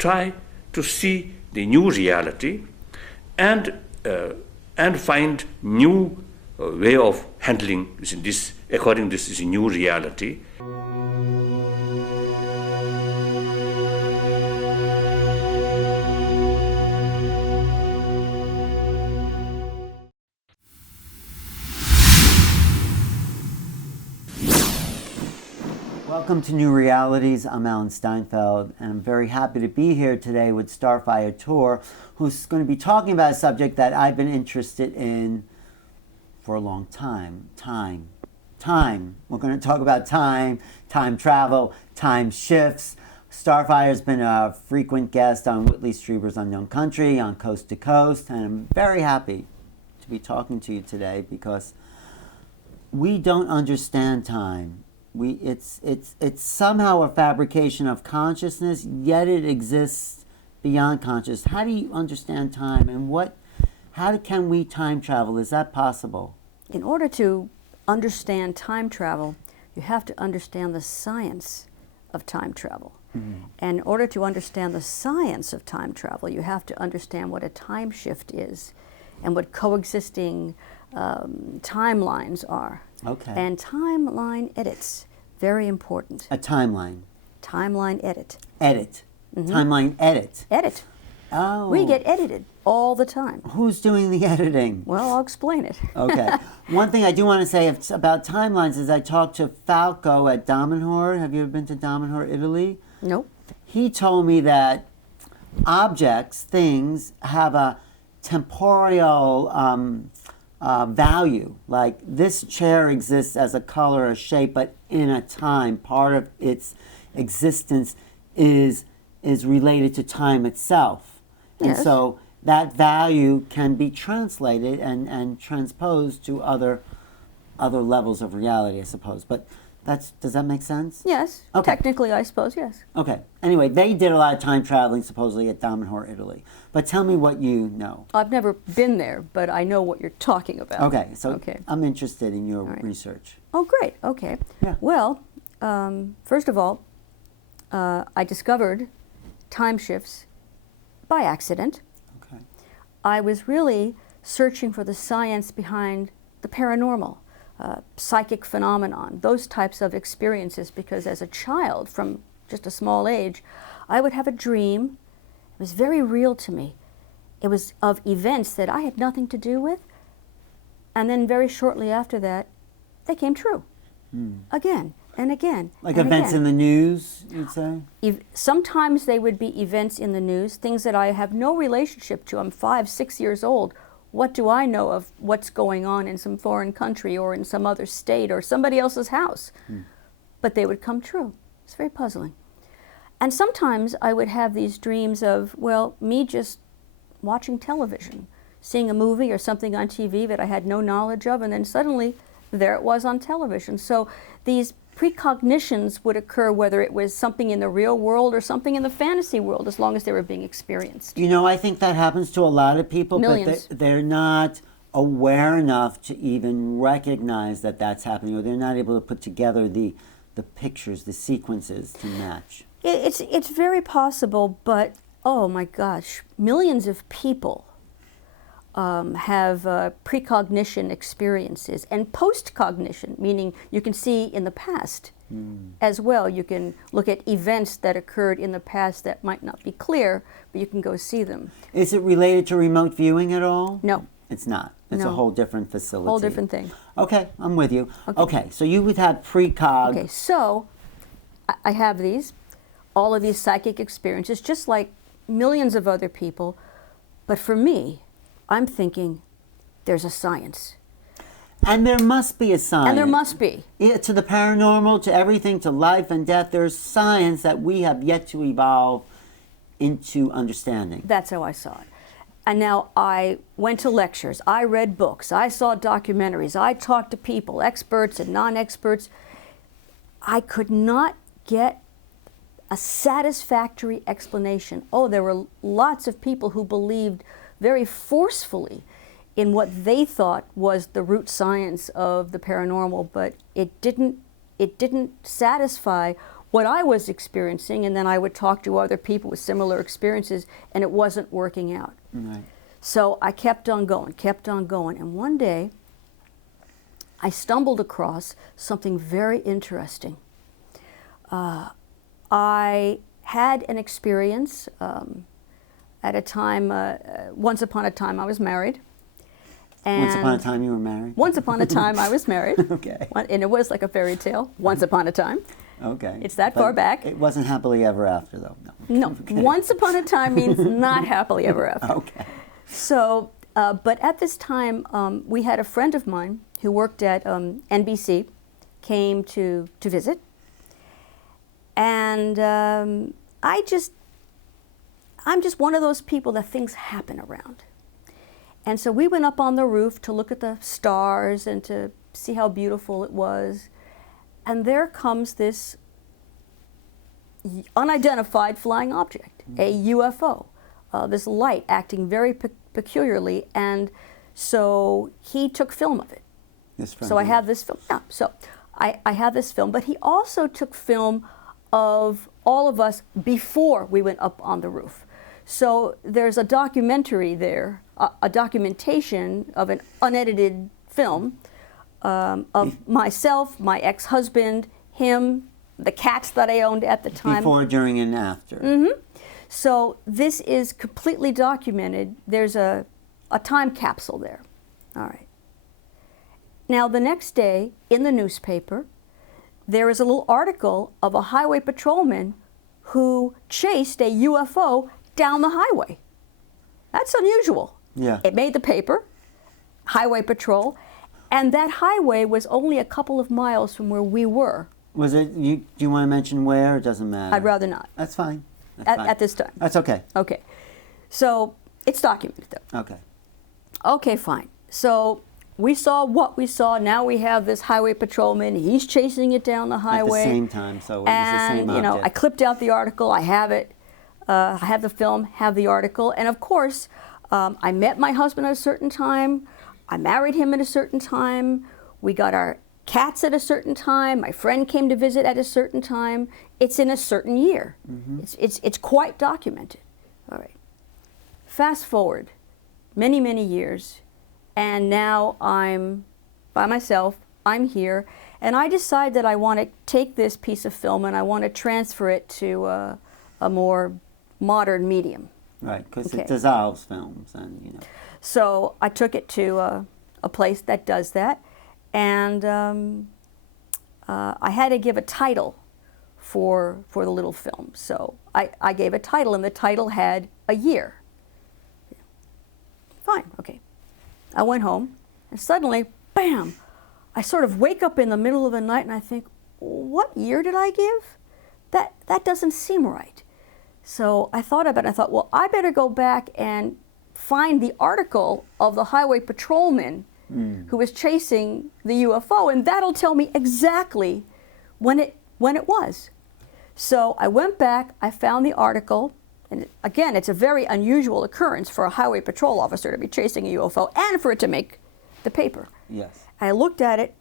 try to see the new reality and find new way of handling this according to this new reality. Welcome to New Realities. I'm Alan Steinfeld, and I'm very happy to be here today with Starfire Tor, who's going to be talking about a subject that I've been interested in for a long time. Time. We're going to talk about time travel, time shifts. Starfire's been a frequent guest on Whitley Strieber's Unknown Country, on Coast to Coast, and I'm very happy to be talking to you today because we don't understand time. It's somehow a fabrication of consciousness, yet it exists beyond consciousness. How do you understand time, and how can we time travel? Is that possible? In order to understand time travel, you have to understand the science of time travel. Mm-hmm. And in order to understand the science of time travel, you have to understand what a time shift is and what coexisting timelines are. Okay. And timeline edits, very important. A timeline. Timeline edit. Edit. Mm-hmm. Timeline edit. Edit. Oh. We get edited all the time. Who's doing the editing? Well, I'll explain it. Okay. One thing I do want to say about timelines is I talked to Falco at Damanhur. Have you ever been to Damanhur, Italy? Nope. He told me that objects, things, have a temporal value. Like this chair exists as a color or shape, but in a time, part of its existence is related to time itself. And yes. So that value can be translated and transposed to other levels of reality, I suppose. But does that make sense? Yes. Okay. Technically, I suppose, yes. Okay. Anyway, they did a lot of time traveling supposedly at Damanhur, Italy. But tell me what you know. I've never been there, but I know what you're talking about. Okay. So I'm interested in your research. Oh, great. Okay. Yeah. Well, first of all, I discovered time shifts by accident. Okay. I was really searching for the science behind the paranormal. Psychic phenomenon, those types of experiences, because as a child, from just a small age, I would have a dream. It was very real to me. It was of events that I had nothing to do with, and then very shortly after that, they came true. Again and again. Like and events again. in the news, you'd say? Sometimes they would be events in the news, things that I have no relationship to. I'm 5, 6 years old. What do I know of what's going on in some foreign country or in some other state or somebody else's house? But they would come true. It's very puzzling. And sometimes I would have these dreams of, well, me just watching television, seeing a movie or something on TV that I had no knowledge of, and then suddenly there it was on television. So these precognitions would occur whether it was something in the real world or something in the fantasy world, as long as they were being experienced. You know, I think that happens to a lot of people, Millions. but they're not aware enough to even recognize that that's happening, or they're not able to put together the pictures, the sequences to match. It's very possible, but oh my gosh, millions of people have precognition experiences and postcognition, meaning you can see in the past as well. You can look at events that occurred in the past that might not be clear, but you can go see them. Is it related to remote viewing at all? No. It's not. It's No. a whole different facility. Whole different thing. Okay, I'm with you. Okay. Okay, so you would have precog. Okay, so I have all of these psychic experiences, just like millions of other people, but for me, I'm thinking there's a science. And there must be a science. And there must be. Yeah, to the paranormal, to everything, to life and death, there's science that we have yet to evolve into understanding. That's how I saw it. And now I went to lectures, I read books, I saw documentaries, I talked to people, experts and non-experts. I could not get a satisfactory explanation. Oh, there were lots of people who believed very forcefully in what they thought was the root science of the paranormal, but it didn't satisfy what I was experiencing, and then I would talk to other people with similar experiences, and it wasn't working out. Right. So I kept on going, and one day I stumbled across something very interesting. I had an experience at a time, once upon a time I was married. And Once upon a time you were married? Once upon a time I was married. Okay. And it was like a fairy tale, once upon a time. Okay. It's that But far back. It wasn't happily ever after, though. No, Okay. once upon a time means not happily ever after. Okay. So, but at this time, we had a friend of mine who worked at NBC, came to visit. And I'm just one of those people that things happen around. And so we went up on the roof to look at the stars and to see how beautiful it was. And there comes this unidentified flying object, a UFO, this light acting very peculiarly. And so he took film of it. So I have this film. Yeah, so I have this film. But he also took film of all of us before we went up on the roof. So there's a documentary there, a documentation of an unedited film of myself, my ex-husband, him, the cats that I owned at the time. Before, during, and after. Mm-hmm. So this is completely documented. There's a time capsule there. All right. Now the next day in the newspaper, there is a little article of a highway patrolman who chased a UFO down the highway. That's unusual. Yeah. It made the paper, highway patrol, and that highway was only a couple of miles from where we were. Was it, do you want to mention where? It doesn't matter. I'd rather not. That's fine. That's fine. At this time. That's okay. Okay. So it's documented though. Okay. Okay, fine. So we saw what we saw. Now we have this highway patrolman. He's chasing it down the highway. At the same time, so it was the same object. And, you know, I clipped out the article. I have it. I have the film, have the article. And, of course, I met my husband at a certain time. I married him at a certain time. We got our cats at a certain time. My friend came to visit at a certain time. It's in a certain year. Mm-hmm. It's quite documented. All right. Fast forward many, many years. And now I'm by myself, I'm here, and I decide that I want to take this piece of film and I want to transfer it to a more modern medium. Right, because Okay. it dissolves films, and you know. So I took it to a place that does that, and I had to give a title for the little film. So I gave a title, and the title had a year. Fine, okay. I went home, and suddenly, bam, I sort of wake up in the middle of the night and I think, what year did I give? That doesn't seem right. So I thought about it. I thought, well, I better go back and find the article of the highway patrolman who was chasing the UFO, and that'll tell me exactly when it was. So I went back, I found the article. And again, it's a very unusual occurrence for a highway patrol officer to be chasing a UFO and for it to make the paper. Yes. I looked at it,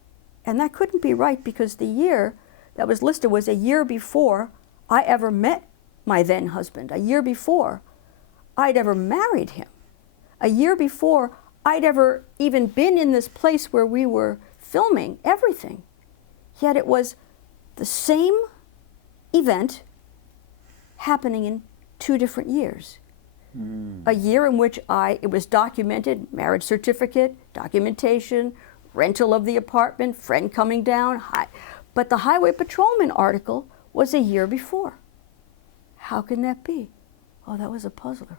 and that couldn't be right because the year that was listed was a year before I ever met my then husband, a year before I'd ever married him, a year before I'd ever even been in this place where we were filming everything. Yet it was the same event happening in 2 different years. A year in which it was documented, marriage certificate, documentation, rental of the apartment, friend coming down. But the highway patrolman article was a year before. How can that be? Oh, that was a puzzler.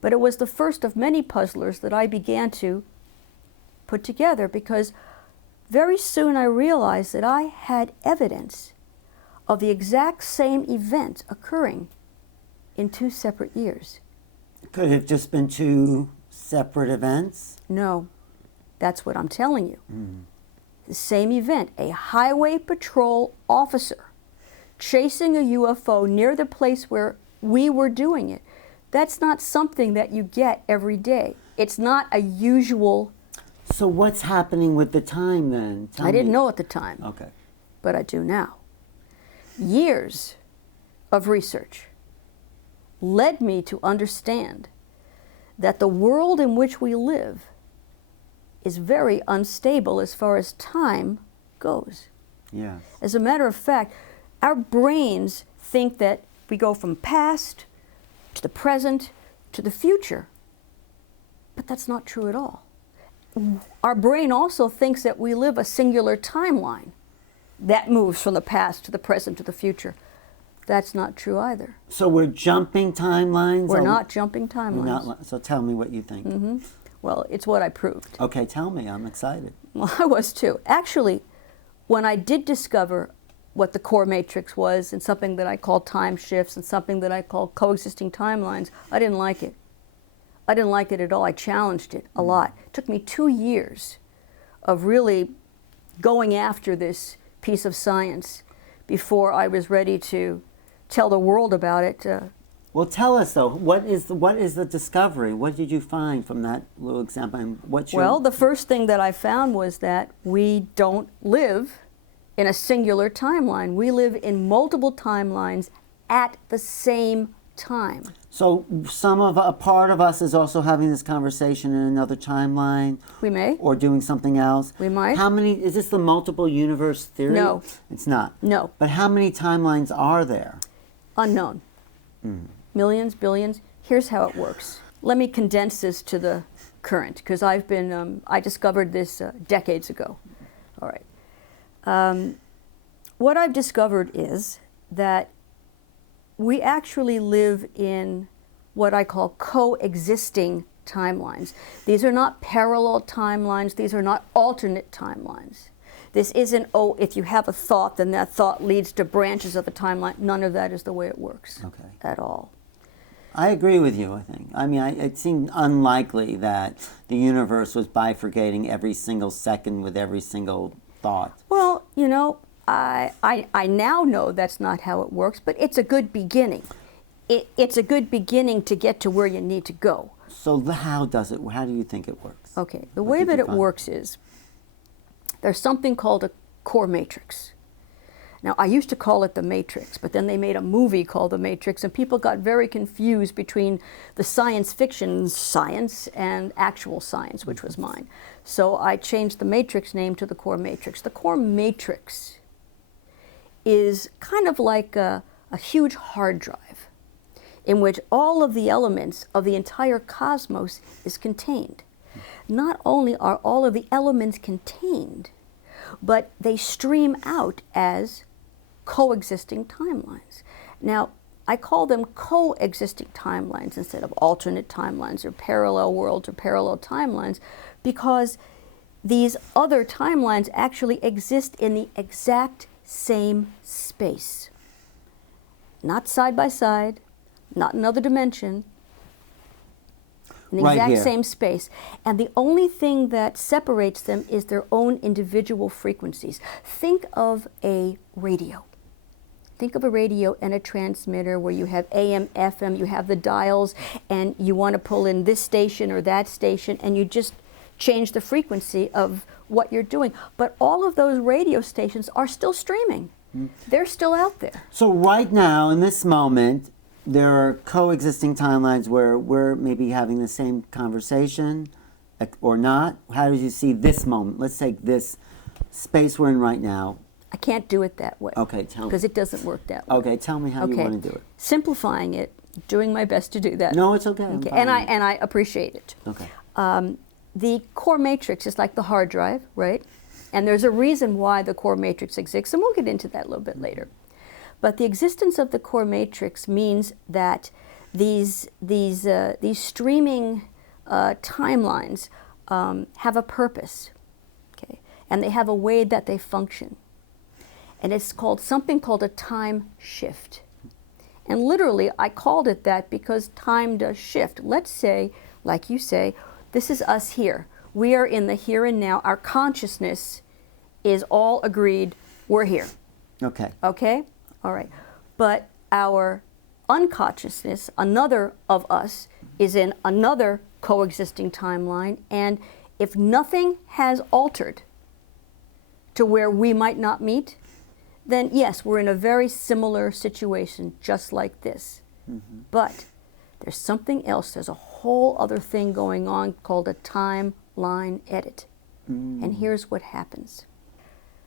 But it was the first of many puzzlers that I began to put together, because very soon I realized that I had evidence of the exact same event occurring in 2 separate years. Could it have just been 2 separate events? No, that's what I'm telling you. The same event, a highway patrol officer chasing a UFO near the place where we were doing it. That's not something that you get every day. It's not a usual. So what's happening with the time then? I didn't know at the time. Okay. But I do now. years of research led me to understand that the world in which we live is very unstable as far as time goes. Yeah. As a matter of fact, our brains think that we go from past to the present to the future, but that's not true at all. Our brain also thinks that we live a singular timeline that moves from the past to the present to the future. That's not true either. So we're jumping timelines? We're not jumping timelines. So tell me what you think. Mm-hmm. Well, it's what I proved. Okay, tell me. I'm excited. Well, I was too. Actually, when I did discover what the core matrix was and something that I called time shifts and something that I called coexisting timelines, I didn't like it. I didn't like it at all. I challenged it a lot. It took me 2 years of really going after this piece of science before I was ready to tell the world about it. Well, tell us though. What is the discovery? What did you find from that little example? And well, the first thing that I found was that we don't live in a singular timeline. We live in multiple timelines at the same time. So a part of us is also having this conversation in another timeline. We may. Or doing something else. We might. How many, is this the multiple universe theory? No. It's not? No. But how many timelines are there? Unknown. Millions, billions. Here's how it works. Let me condense this to the current, because I discovered this decades ago. All right. What I've discovered is that we actually live in what I call coexisting timelines. These are not parallel timelines. These are not alternate timelines. This isn't, oh, if you have a thought, then that thought leads to branches of a timeline. None of that is the way it works at all. I agree with you, I think. I mean, it seemed unlikely that the universe was bifurcating every single second with every single thought. Well, you know, I now know that's not how it works, but it's a good beginning. It's a good beginning to get to where you need to go. So how do you think it works? Okay, the way that it works is there's something called a core matrix. Now, I used to call it the Matrix, but then they made a movie called The Matrix, and people got very confused between the science fiction science and actual science, which was mine. So I changed the Matrix name to the core matrix. The core matrix is kind of like a huge hard drive in which all of the elements of the entire cosmos is contained. Not only are all of the elements contained, but they stream out as coexisting timelines. Now, I call them coexisting timelines instead of alternate timelines or parallel worlds or parallel timelines, because these other timelines actually exist in the exact same space. Not side by side, not another dimension, in the exact same space. And the only thing that separates them is their own individual frequencies. Think of a radio. Think of a radio and a transmitter where you have AM, FM, you have the dials, and you want to pull in this station or that station, and you just change the frequency of what you're doing. But all of those radio stations are still streaming. They're still out there. So right now, in this moment, there are coexisting timelines where we're maybe having the same conversation or not. How do you see this moment? Let's take this space we're in right now. I can't do it that way. Okay, tell me. Because it doesn't work that way. Okay, tell me how you want to do it. Simplifying it, doing my best to do that. No, it's okay. Okay. And I appreciate it. Okay. The core matrix is like the hard drive, right? And there's a reason why the core matrix exists, and we'll get into that a little bit later. But the existence of the core matrix means that these streaming timelines have a purpose, okay? And they have a way that they function. And it's called something called a time shift. And literally, I called it that because time does shift. Let's say, like you say, this is us here. We are in the here and now. Our consciousness is all agreed, we're here. Okay. Okay? All right. But our unconsciousness, another of us, is in another coexisting timeline. And if nothing has altered to where we might not meet, then yes, we're in a very similar situation, just like this. But there's something else. There's a whole other thing going on called a timeline edit. And here's what happens.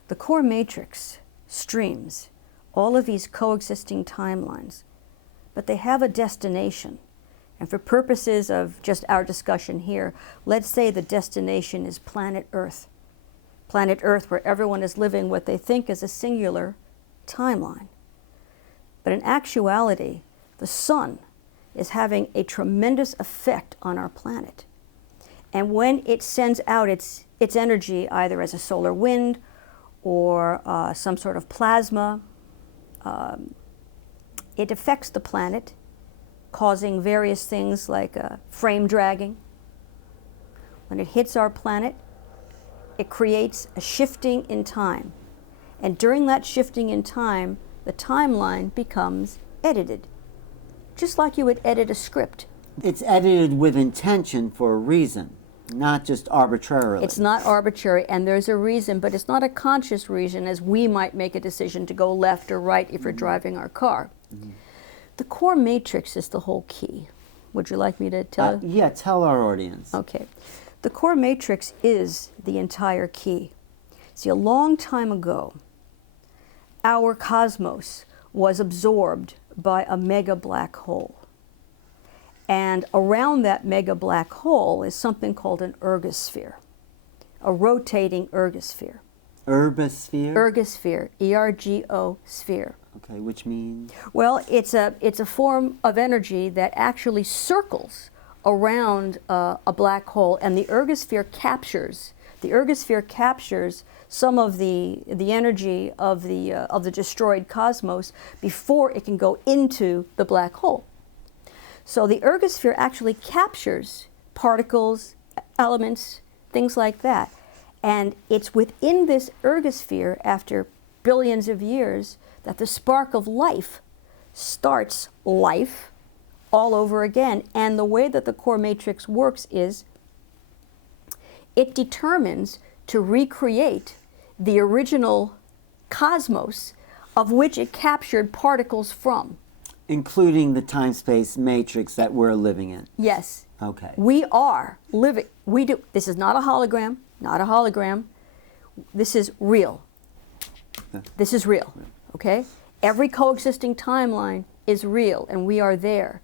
The core matrix streams all of these coexisting timelines, but they have a destination. And for purposes of just our discussion here, let's say the destination is planet Earth. Planet Earth, where everyone is living what they think is a singular timeline. But in actuality, the sun is having a tremendous effect on our planet. And when it sends out its energy, either as a solar wind or some sort of plasma, it affects the planet, causing various things like frame dragging. When it hits our planet, it creates a shifting in time. And during that shifting in time, the timeline becomes edited, just like you would edit a script. It's edited with intention for a reason, not just arbitrarily. It's not arbitrary, and there's a reason, but it's not a conscious reason as we might make a decision to go left or right if we're driving our car. The core matrix is the whole key. Would you like me to tell? Yeah, tell our audience. Okay. The core matrix is the entire key. See, a long time ago, our cosmos was absorbed by a mega black hole. And around that mega black hole is something called an ergosphere, a rotating ergosphere. Ergosphere? Ergosphere, E-R-G-O sphere. Okay, which means? Well, it's a form of energy that actually circles around a black hole, and the ergosphere captures some of the energy of the destroyed cosmos before it can go into the black hole. So the ergosphere actually captures particles, elements, things like that. And it's within this ergosphere, after billions of years, that the spark of life starts life all over again. And the way that the core matrix works is it determines to recreate the original cosmos of which it captured particles from. Including the time-space matrix that we're living in. Yes. Okay. We are living, this is not a hologram, not a hologram. This is real. This is real, okay? Every coexisting timeline is real, and we are there.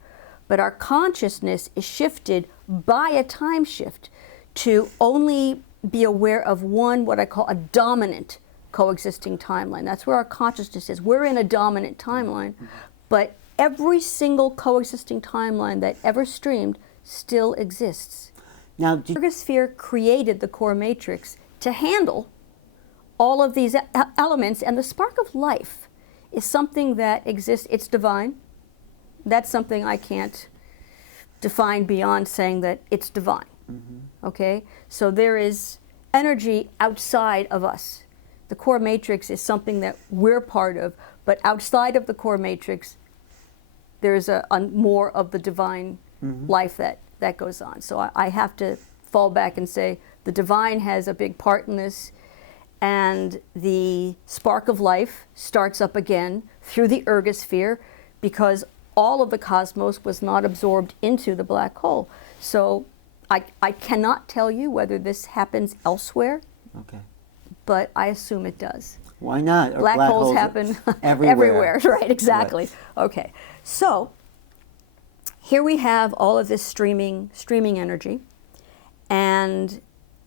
But our consciousness is shifted by a time shift to only be aware of one, what I call a dominant coexisting timeline. That's where our consciousness is. We're in a dominant timeline, but every single coexisting timeline that ever streamed still exists. Now, the ergosphere created the core matrix to handle all of these elements, and the spark of life is something that exists. It's divine. That's something I can't define beyond saying that it's divine. Okay? So there is energy outside of us. The core matrix is something that we're part of, but outside of the core matrix, there's a more of the divine life that goes on. So I have to fall back and say the divine has a big part in this, and the spark of life starts up again through the ergosphere because all of the cosmos was not absorbed into the black hole. So I cannot tell you whether this happens elsewhere, but I assume it does. Why not? Black holes happen everywhere. Right, exactly. Right. Okay, so here we have all of this streaming energy, and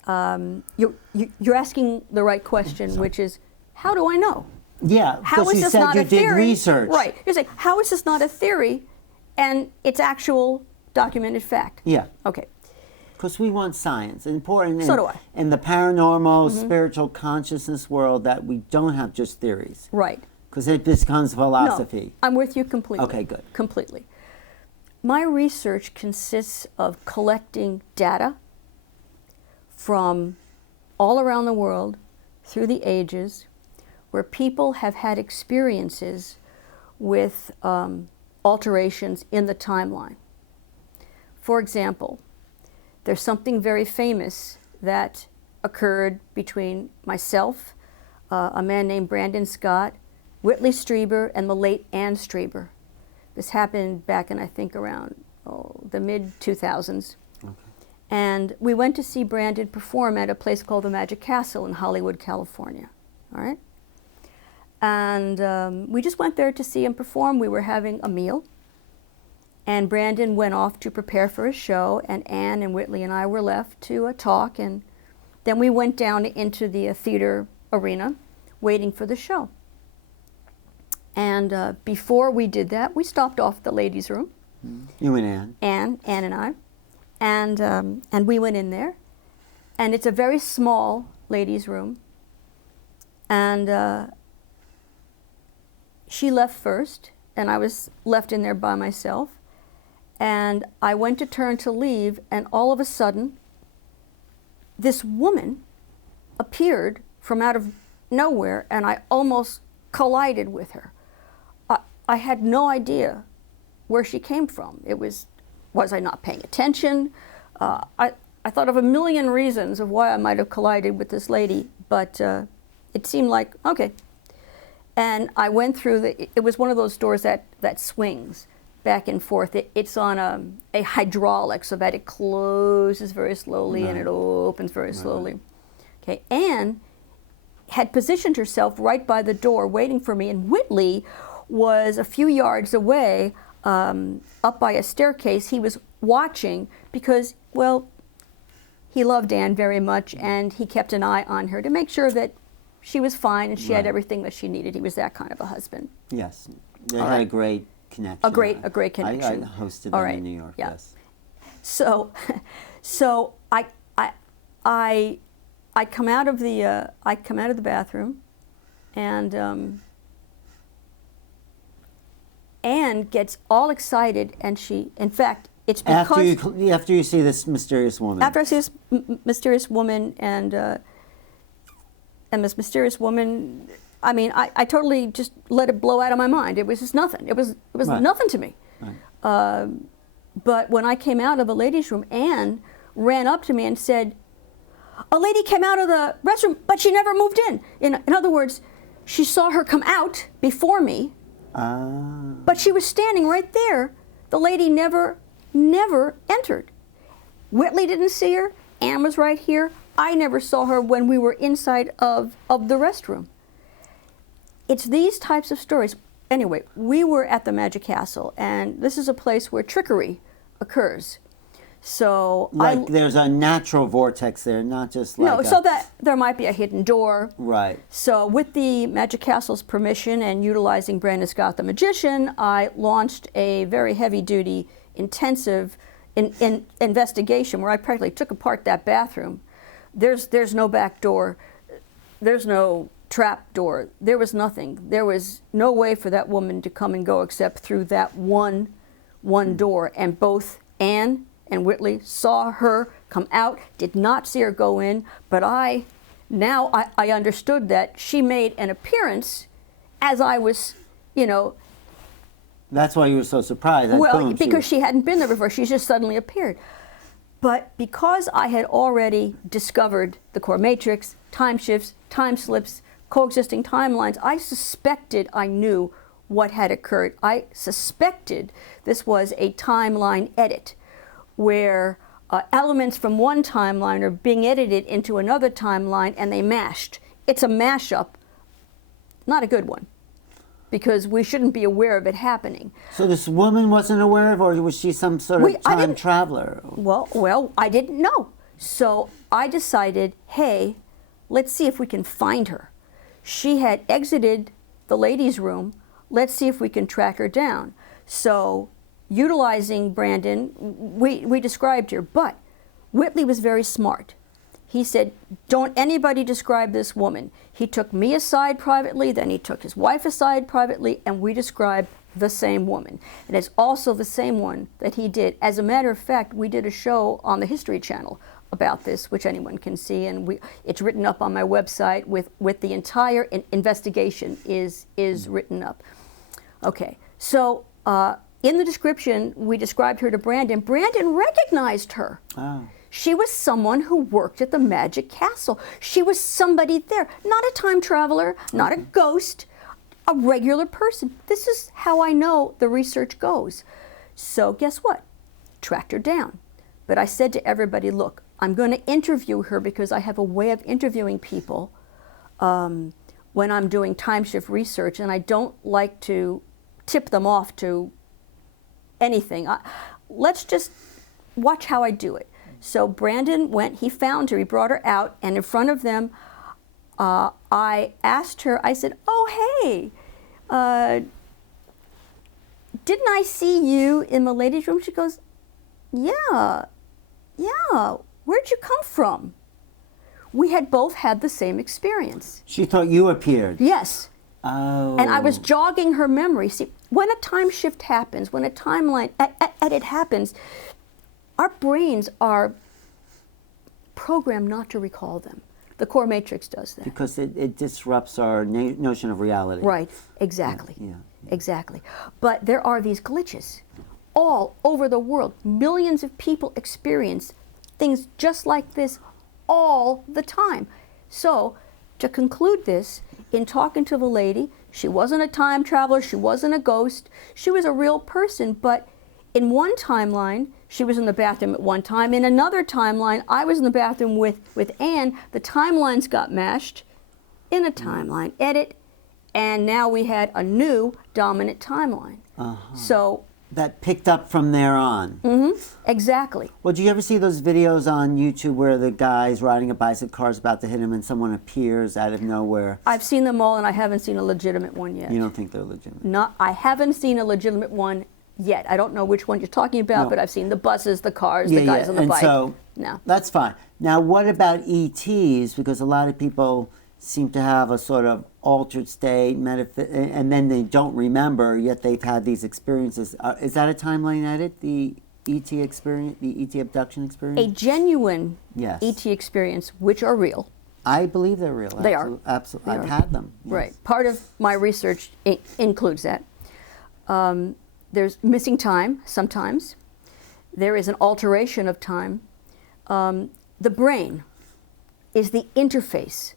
you're asking the right question, which is, how do I know? Yeah, how is you this said not you a theory? did research. Right. You're saying, how is this not a theory, and it's actual documented fact? Yeah. Okay. Because we want science. It's important So do I. in the paranormal, spiritual consciousness world that we don't have just theories. Right. Because it becomes philosophy. No, I'm with you completely. Okay, good. Completely. My research consists of collecting data from all around the world through the ages where people have had experiences with alterations in the timeline. For example, there's something very famous that occurred between myself, a man named Brandon Scott, Whitley Strieber and the late Ann Strieber. This happened back in, I think, around the mid-2000s. Okay. And we went to see Brandon perform at a place called the Magic Castle in Hollywood, California. All right? And we just went there to see him perform. We were having a meal. And Brandon went off to prepare for his show, and Ann and Whitley and I were left to talk. And then we went down into the theater arena waiting for the show. And before we did that, we stopped off at the ladies' room. You and Ann? Ann and I. And we went in there. And it's a very small ladies' room. And she left first, and I was left in there by myself. And I went to turn to leave, and all of a sudden, this woman appeared from out of nowhere, and I almost collided with her. I had no idea where she came from. It was I not paying attention? I thought of a million reasons of why I might have collided with this lady, but it seemed like, okay. And I went through it was one of those doors that swings back and forth. It's on a hydraulic so that it closes very slowly and it opens very slowly. Okay, Anne had positioned herself right by the door waiting for me, and Whitley was a few yards away up by a staircase. He was watching because, well, he loved Anne very much, and he kept an eye on her to make sure that she was fine and she had everything that she needed. He was that kind of a husband. Yes, they had a great connection. A great connection. I hosted them in New York. Yeah. Yes. So I come out of the bathroom, and Anne gets all excited, and she, in fact, it's because after you see this mysterious woman. After I see this mysterious woman, and this mysterious woman, I mean, I totally just let it blow out of my mind. It was just nothing. It was nothing to me. Right. But when I came out of the ladies' room, Anne ran up to me and said, "A lady came out of the restroom, but she never moved in." In other words, she saw her come out before me, but she was standing right there. The lady never entered. Whitley didn't see her. Anne was right here. I never saw her when we were inside of the restroom. It's these types of stories. Anyway, we were at the Magic Castle, and this is a place where trickery occurs. So there's a natural vortex there, not just like so that there might be a hidden door. Right. So with the Magic Castle's permission and utilizing Brandon Scott the Magician, I launched a very heavy-duty, intensive investigation where I practically took apart that bathroom. There's no back door. There's no trap door. There was nothing. There was no way for that woman to come and go except through that one door. And both Anne and Whitley saw her come out, did not see her go in, but I understood that she made an appearance as I was, That's why you were so surprised. Because she hadn't been there before. She just suddenly appeared. But because I had already discovered the core matrix, time shifts, time slips, coexisting timelines, I suspected I knew what had occurred. I suspected this was a timeline edit where elements from one timeline are being edited into another timeline and they mashed. It's a mashup, not a good one, because we shouldn't be aware of it happening. So this woman wasn't aware of, or was she some sort of time traveler? Well, I didn't know. So I decided, hey, let's see if we can find her. She had exited the ladies' room. Let's see if we can track her down. So utilizing Brandon, we described her, but Whitley was very smart. He said, don't anybody describe this woman. He took me aside privately, then he took his wife aside privately, and we described the same woman. And it's also the same one that he did. As a matter of fact, we did a show on the History Channel about this, which anyone can see, and it's written up on my website with the entire investigation is written up. Okay, so in the description, we described her to Brandon. Brandon recognized her. Oh. She was someone who worked at the Magic Castle. She was somebody there, not a time traveler, not a ghost. a regular person. This is how I know the research goes. So guess what? Tracked her down. But I said to everybody, look, I'm going to interview her because I have a way of interviewing people when I'm doing time shift research, and I don't like to tip them off to anything. Let's just watch how I do it. So Brandon went, he found her, he brought her out, and in front of them, I asked her, I said, oh, hey, didn't I see you in the ladies' room? She goes, yeah, where'd you come from? We had both had the same experience. She thought you appeared. Yes. Oh. And I was jogging her memory. See, when a time shift happens, when a timeline edit happens, our brains are programmed not to recall them. The core matrix does that. Because it disrupts our notion of reality. Right, exactly. Yeah. Exactly. But there are these glitches all over the world. Millions of people experience things just like this all the time. So, to conclude this, in talking to the lady, she wasn't a time traveler, she wasn't a ghost, she was a real person, but in one timeline, she was in the bathroom at one time. In another timeline, I was in the bathroom with Anne. The timelines got mashed in a timeline edit, and now we had a new dominant timeline. So that picked up from there on. Exactly. Well, do you ever see those videos on YouTube where the guy's riding a bicycle, car's about to hit him, and someone appears out of nowhere? I've seen them all, and I haven't seen a legitimate one yet. You don't think they're legitimate? I haven't seen a legitimate one yet. I don't know which one you're talking about, but I've seen the buses, the cars, the guys on the bike. So no. That's fine. Now, what about ETs? Because a lot of people seem to have a sort of altered state, and then they don't remember, yet they've had these experiences. Is that a timeline edit, the ET experience, the ET abduction experience? A genuine yes. ET experience, which are real. I believe they're real. They are. Absolutely. They I've are. had them. Yes. Right. Part of my research includes that. There's missing time sometimes. There is an alteration of time. The brain is the interface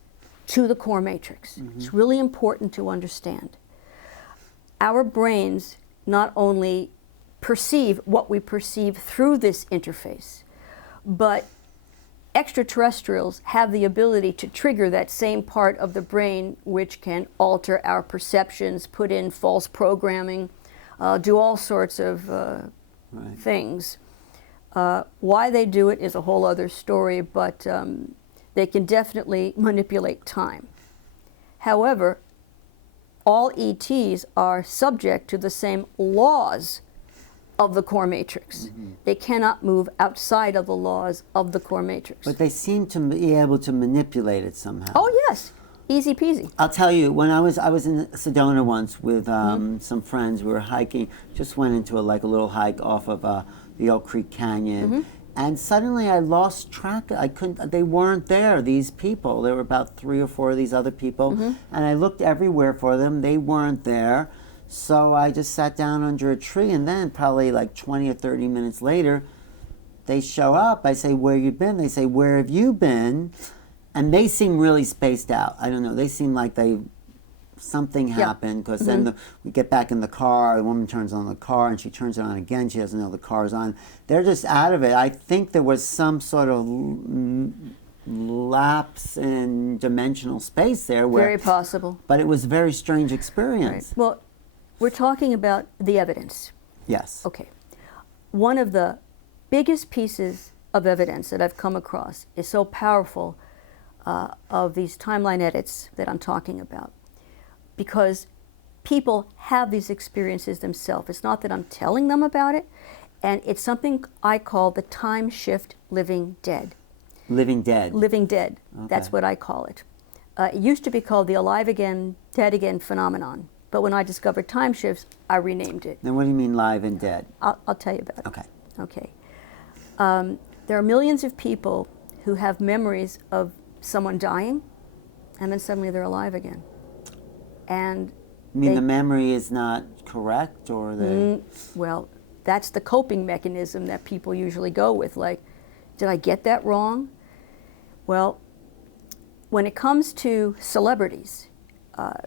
to the core matrix. It's really important to understand. Our brains not only perceive what we perceive through this interface, but extraterrestrials have the ability to trigger that same part of the brain which can alter our perceptions, put in false programming, do all sorts of things. Why they do it is a whole other story, but they can definitely manipulate time. However, all ETs are subject to the same laws of the core matrix. They cannot move outside of the laws of the core matrix. But they seem to be able to manipulate it somehow. Oh yes, easy peasy. I'll tell you, when I was in Sedona once with some friends, we were hiking, just went into a little hike off of the Oak Creek Canyon, and suddenly I lost track. They weren't there, these people. There were about 3 or 4 of these other people, and I looked everywhere for them. They weren't there. So I just sat down under a tree, and then probably like 20 or 30 minutes later, they show up. I say, where you been? They say, where have you been? And they seem really spaced out. I don't know. They seem like something happened, because then we get back in the car, the woman turns on the car, and she turns it on again. She doesn't know the car's on. They're just out of it. I think there was some sort of lapse in dimensional space there. Very possible. But it was a very strange experience. Right. Well, we're talking about the evidence. Yes. Okay. One of the biggest pieces of evidence that I've come across is so powerful of these timeline edits that I'm talking about, because people have these experiences themselves. It's not that I'm telling them about it, and it's something I call the time shift living dead. Living dead. Living dead. Okay. That's what I call it. It used to be called the alive again, dead again phenomenon. But when I discovered time shifts, I renamed it. Then what do you mean live and dead? I'll tell you about it. Okay. Okay. There are millions of people who have memories of someone dying, and then suddenly they're alive again. And you mean the memory is not correct, or the... well, that's the coping mechanism that people usually go with. Like, did I get that wrong? Well, when it comes to celebrities,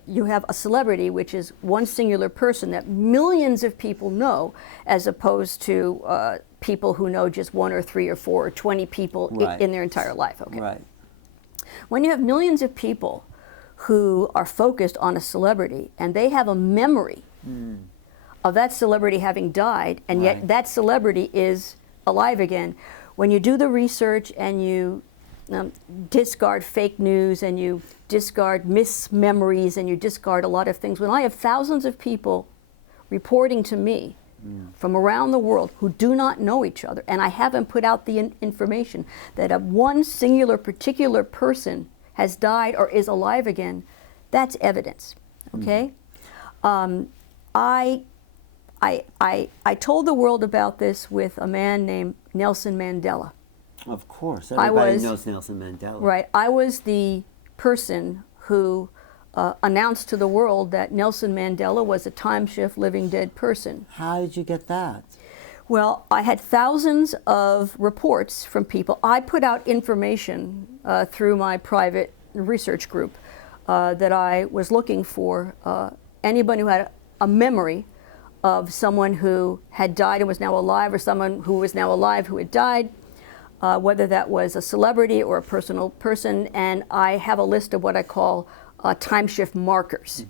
you have a celebrity, which is one singular person that millions of people know, as opposed to people who know just 1 or 3 or 4 or 20 people in their entire life. Okay. Right. When you have millions of people who are focused on a celebrity and they have a memory of that celebrity having died, and yet that celebrity is alive again, when you do the research and you discard fake news and you discard mismemories and you discard a lot of things, when I have thousands of people reporting to me from around the world who do not know each other, and I haven't put out the information that one singular particular person has died or is alive again, that's evidence. Okay. I told the world about this with a man named Nelson Mandela. Of course, everybody knows Nelson Mandela. Right. I was the person who announced to the world that Nelson Mandela was a time shift living dead person. How did you get that? Well, I had thousands of reports from people. I put out information through my private research group that I was looking for anybody who had a memory of someone who had died and was now alive, or someone who was now alive who had died, whether that was a celebrity or a personal person. And I have a list of what I call time shift markers.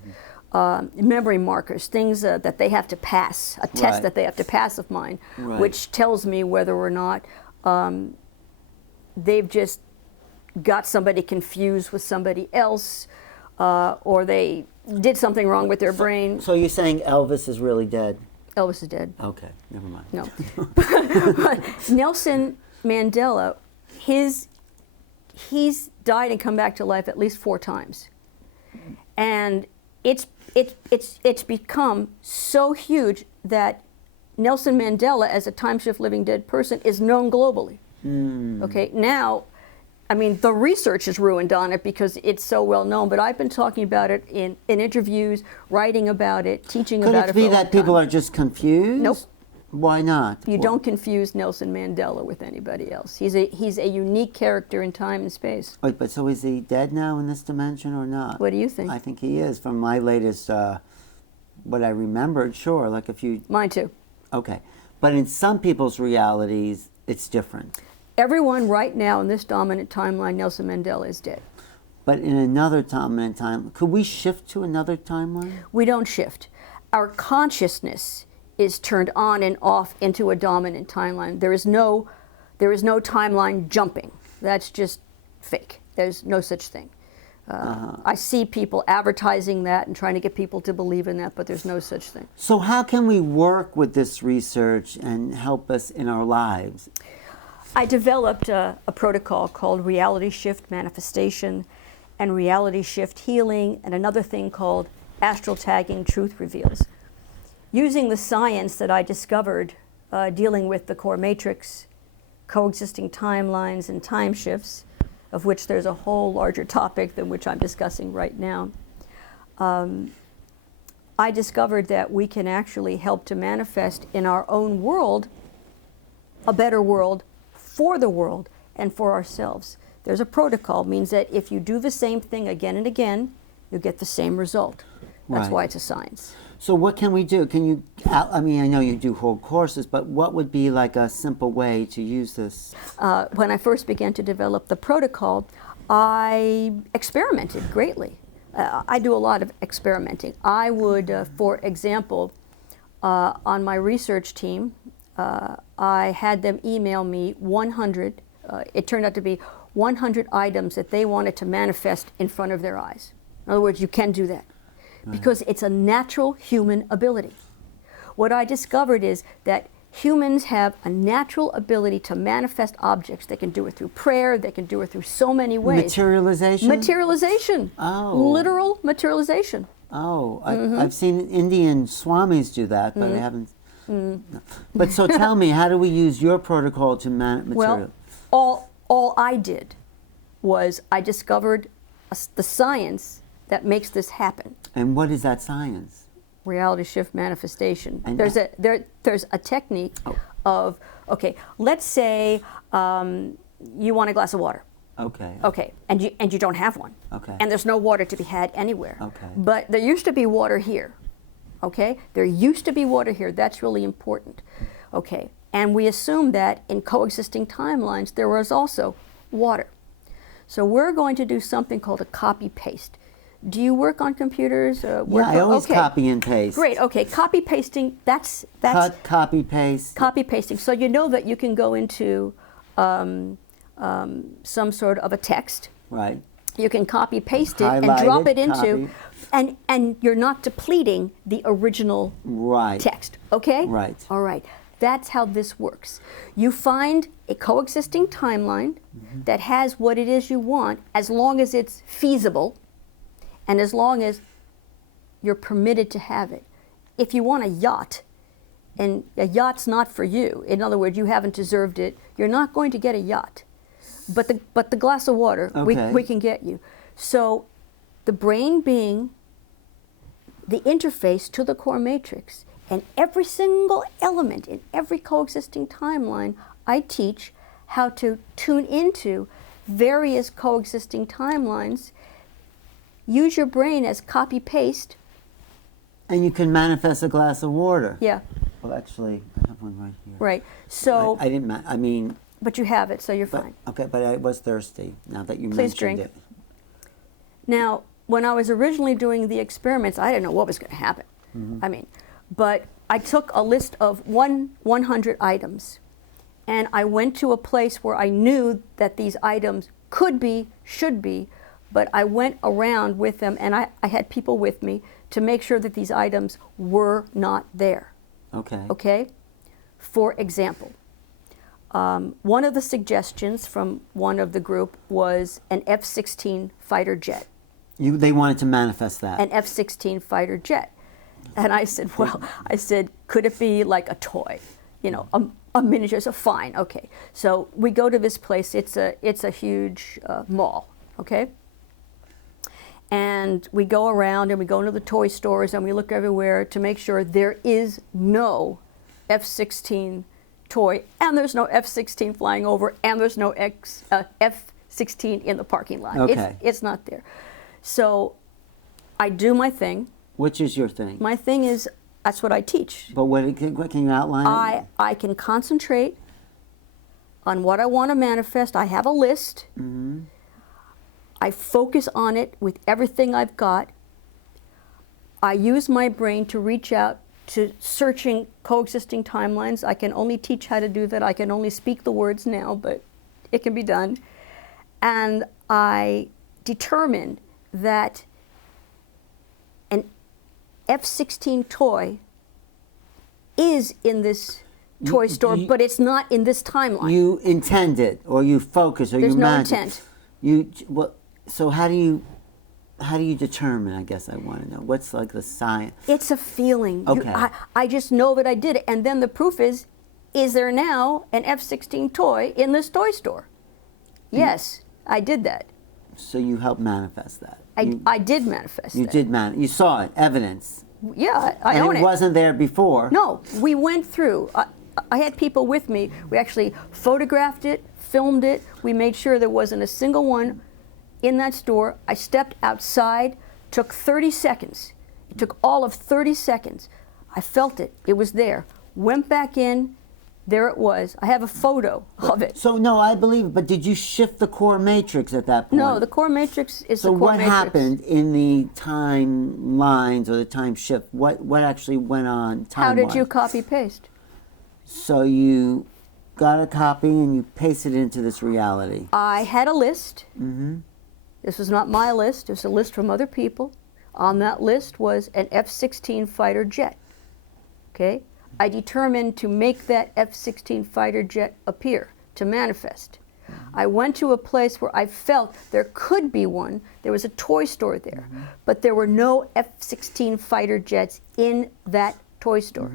Memory markers, things that they have to pass, a test that they have to pass of mine, which tells me whether or not they've just got somebody confused with somebody else, or they did something wrong with their brain. So you're saying Elvis is really dead? Elvis is dead. Okay, never mind. No. But Nelson Mandela, he's died and come back to life at least 4 times. And it's become so huge that Nelson Mandela, as a time shift living dead person, is known globally. Okay, now, I mean, the research is ruined on it because it's so well known, but I've been talking about it in interviews, writing about it, teaching about it for a long time. Could it be that people are just confused? Nope. Why not? You don't confuse Nelson Mandela with anybody else. He's a unique character in time and space. Wait, but so is he dead now in this dimension or not? What do you think? I think he is. From my latest, what I remembered, sure, like a few... Mine too. Okay. But in some people's realities, it's different. Everyone right now in this dominant timeline, Nelson Mandela is dead. But in another dominant time, could we shift to another timeline? We don't shift. Our consciousness is turned on and off into a dominant timeline. There is no timeline jumping. That's just fake. There's no such thing. I see people advertising that and trying to get people to believe in that, but there's no such thing. So how can we work with this research and help us in our lives? I developed a protocol called reality shift manifestation and reality shift healing, and another thing called astral tagging truth reveals. Using the science that I discovered dealing with the core matrix, coexisting timelines, and time shifts, of which there's a whole larger topic than which I'm discussing right now, I discovered that we can actually help to manifest in our own world a better world for the world and for ourselves. There's a protocol, means that if you do the same thing again and again, you get the same result. That's why it's a science. So what can we do? Can you, I mean, I know you do whole courses, but what would be like a simple way to use this? When I first began to develop the protocol, I experimented greatly. I do a lot of experimenting. I would, for example, on my research team, I had them email me 100, it turned out to be 100 items that they wanted to manifest in front of their eyes. In other words, you can do that. Because it's a natural human ability. What I discovered is that humans have a natural ability to manifest objects. They can do it through prayer, they can do it through so many ways. Materialization? Materialization. Oh. Literal materialization. Oh, I've seen Indian swamis do that, but I haven't. No. But so tell me, how do we use your protocol to material? Well, all I did was I discovered the science that makes this happen. And what is that science? Reality shift manifestation. And there's a technique of, okay, let's say you want a glass of water. Okay. Okay, and you don't have one. Okay. And there's no water to be had anywhere. Okay. But there used to be water here. Okay? There used to be water here. That's really important. Okay. And we assume that in coexisting timelines there was also water. So we're going to do something called a copy paste. Do you work on computers? Yeah, I always copy and paste. Great. Okay. Copy pasting. That's Cut, copy, paste. copy pasting. So you know that you can go into some sort of a text. Right. You can copy paste it Highlight and drop it, it into, copy. and you're not depleting the original Right. text. Okay. Right. All right. That's how this works. You find a coexisting timeline that has what it is you want, as long as it's feasible, and as long as you're permitted to have it. If you want a yacht, and a yacht's not for you, in other words, you haven't deserved it, you're not going to get a yacht. But the glass of water, Okay. we can get you. So the brain being the interface to the core matrix, and every single element in every coexisting timeline, I teach how to tune into various coexisting timelines. Use your brain as copy-paste. And you can manifest a glass of water. Yeah, Well, actually, I have one right here. right. So, I didn't, I mean, but you have it, so you're but, fine. okay, but I was thirsty now that you Please mentioned drink. it. Now, when I was originally doing the experiments, I didn't know what was going to happen. I mean, but I took a list of 100 items, and I went to a place where I knew that these items could be, should be, but I went around with them, and I had people with me to make sure that these items were not there. Okay. Okay? For example, one of the suggestions from one of the group was an F-16 fighter jet. They wanted to manifest that. An F-16 fighter jet. And I said, well, could it be like a toy? You know, a miniature. So fine, okay. So we go to this place. It's a huge mall, okay? And we go around and we go into the toy stores and we look everywhere to make sure there is no F-16 toy, and there's no F-16 flying over, and there's no F-16 in the parking lot. Okay. It's not there. So I do my thing. Which is your thing? My thing is, that's what I teach. But what can you outline it? I can concentrate on what I want to manifest. I have a list. Mm-hmm. I focus on it with everything I've got. I use my brain to reach out to searching coexisting timelines. I can only teach how to do that. I can only speak the words now, but it can be done. And I determine that an F-16 toy is in this toy store, but it's not in this timeline. You intend it, or you focus, or There's you no imagine. intent. So how do you determine? I guess I want to know. What's like the science? It's a feeling. Okay. I just know that I did it, and then the proof is there now an F-16 toy in this toy store? Yes, I did that. So you helped manifest that. I did manifest You that. did you saw it, evidence. Yeah, I And own it wasn't there before. No, we went through. I had people with me. We actually photographed it, filmed it. We made sure there wasn't a single one in that store. I stepped outside, took 30 seconds. It took all of 30 seconds. I felt it. It was there. Went back in. There it was. I have a photo of it. So no, I believe it. But did you shift the core matrix at that point? No, the core matrix is the So core what matrix. happened in the timelines or the time shift? What actually went on time-wise? How did you copy paste? So you got a copy and you pasted it into this reality. I had a list. Mm-hmm. This was not my list. It was a list from other people. On that list was an F-16 fighter jet. Okay? I determined to make that F-16 fighter jet appear, to manifest. I went to a place where I felt there could be one. There was a toy store there, but there were no F-16 fighter jets in that toy store.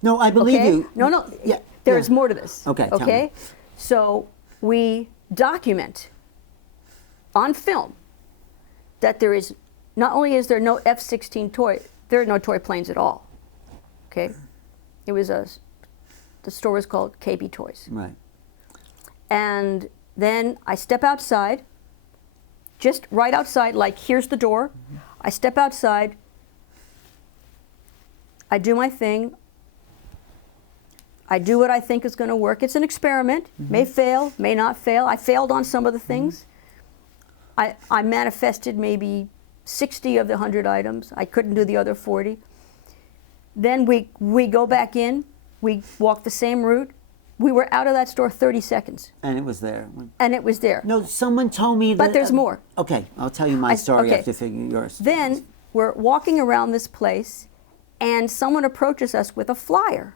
No, I believe Okay? you. No. Yeah, There's yeah. more to this. Okay, tell Okay? me. So we document on film that there is, not only is there no F-16 toy, there are no toy planes at all. Okay? It was the store was called KB Toys. Right. And Then I step outside, just right outside, like here's the door. I step outside, I do my thing, I do what I think is going to work. It's an experiment, may fail, may not fail. I failed on some of the things. I manifested maybe 60 of the 100 items. I couldn't do the other 40. Then we go back in, we walk the same route. We were out of that store 30 seconds. And it was there. And it was there. No, someone told me that... But there's more. Okay, I'll tell you my story okay. after figuring yours. Then we're walking around this place, and someone approaches us with a flyer.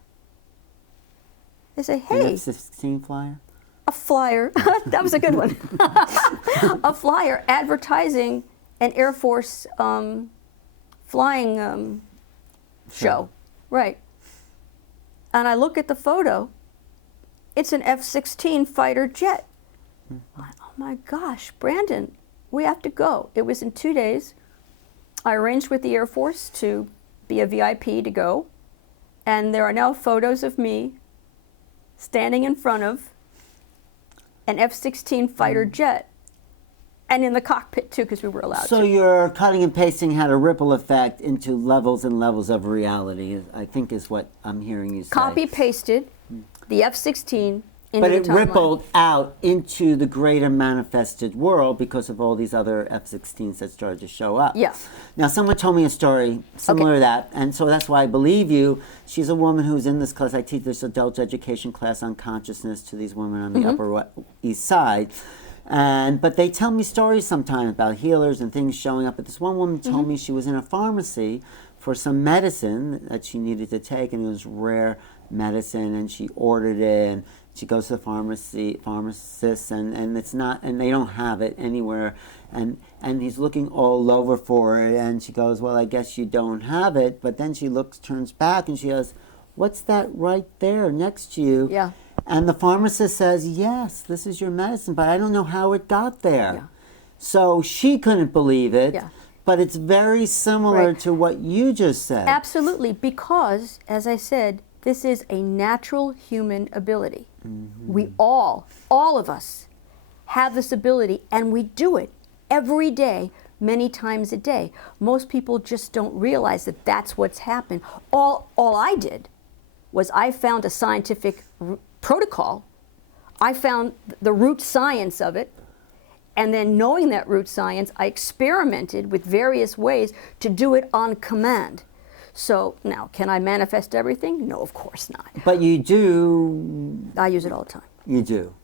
They say, hey. An F-16 flyer? A flyer. That was a good one. A flyer advertising an Air Force flying show. Right. And I look at the photo. It's an F-16 fighter jet. Oh my gosh, Brandon, we have to go. It was in 2 days. I arranged with the Air Force to be a VIP to go. And there are now photos of me standing in front of an F-16 fighter jet, and in the cockpit too, because we were allowed to. So your cutting and pasting had a ripple effect into levels and levels of reality, I think is what I'm hearing you say. Copy-pasted the F-16 into But the it timeline. rippled out into the greater manifested world because of all these other F-16s that started to show up. Yeah. Now, someone told me a story similar to that, and so that's why I believe you. She's a woman who's in this class. I teach this adult education class on consciousness to these women on the Upper East Side. But they tell me stories sometimes about healers and things showing up. But this one woman told me she was in a pharmacy for some medicine that she needed to take, and it was rare medicine, and she ordered it, and she goes to the pharmacist, and it's not, and they don't have it anywhere, and he's looking all over for it, and she goes, well, I guess you don't have it, but then she turns back, and she goes, what's that right there next to you? Yeah. And the pharmacist says, yes, this is your medicine, but I don't know how it got there. Yeah. So she couldn't believe it, Yeah. but it's very similar Right. to what you just said. Absolutely, because, as I said, this is a natural human ability. We all of us, have this ability, and we do it every day, many times a day. Most people just don't realize that that's what's happened. All I did was I found a scientific protocol. I found the root science of it, and then knowing that root science, I experimented with various ways to do it on command. So now, can I manifest everything? No, of course not. But you do. I use it all the time. You do.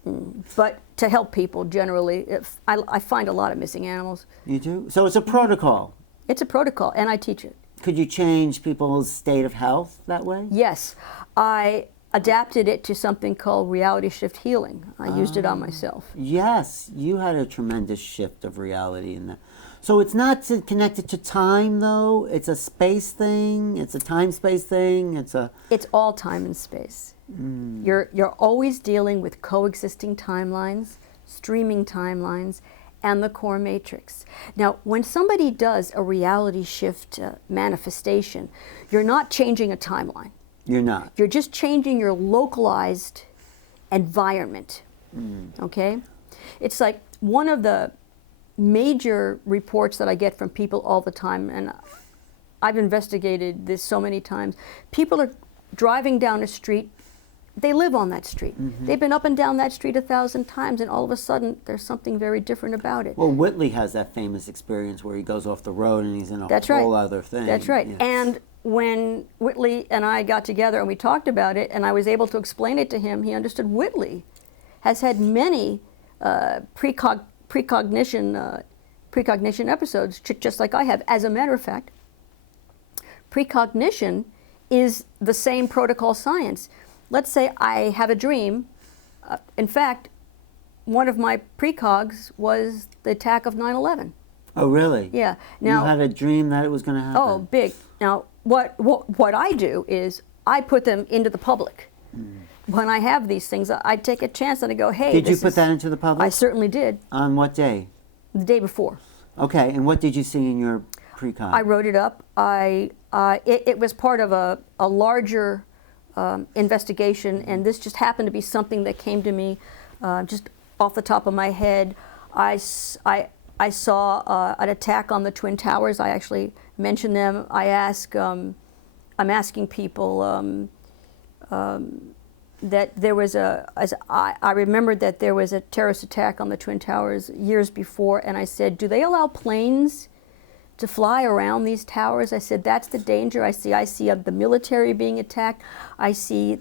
But to help people generally, I find a lot of missing animals. You do? So it's a protocol. It's a protocol, and I teach it. Could you change people's state of health that way? Yes, I adapted it to something called reality shift healing. I used it on myself. Yes, you had a tremendous shift of reality in that. So it's not connected to time, though? It's a space thing? It's a time-space thing? It's all time and space. You're always dealing with coexisting timelines, streaming timelines, and the core matrix. Now, when somebody does a reality shift manifestation, you're not changing a timeline. You're not. You're just changing your localized environment, okay? It's like one of the major reports that I get from people all the time, and I've investigated this so many times. People are driving down a street. They live on that street. They've been up and down that street 1,000 times, and all of a sudden, there's something very different about it. Well, Whitley has that famous experience where he goes off the road and he's in a whole other thing. That's right. Yes. And when Whitley and I got together and we talked about it, and I was able to explain it to him, he understood. Whitley has had many precognition episodes, just like I have. As a matter of fact, precognition is the same protocol science. Let's say I have a dream. In fact, one of my precogs was the attack of 9/11. Oh, really? Yeah. Now, you had a dream that it was going to happen? oh, big. Now, what I do is I put them into the public. When I have these things, I take a chance and I go, hey, Did you put that into the public? I certainly did. On what day? The day before. Okay, and what did you see in your precog? I wrote it up. It was part of a larger investigation, and this just happened to be something that came to me just off the top of my head, I saw an attack on the Twin Towers. I actually mentioned them. I'm asking people that there was I remembered that there was a terrorist attack on the Twin Towers years before, and I said, do they allow planes to fly around these towers? I said, that's the danger. I see the military being attacked. I see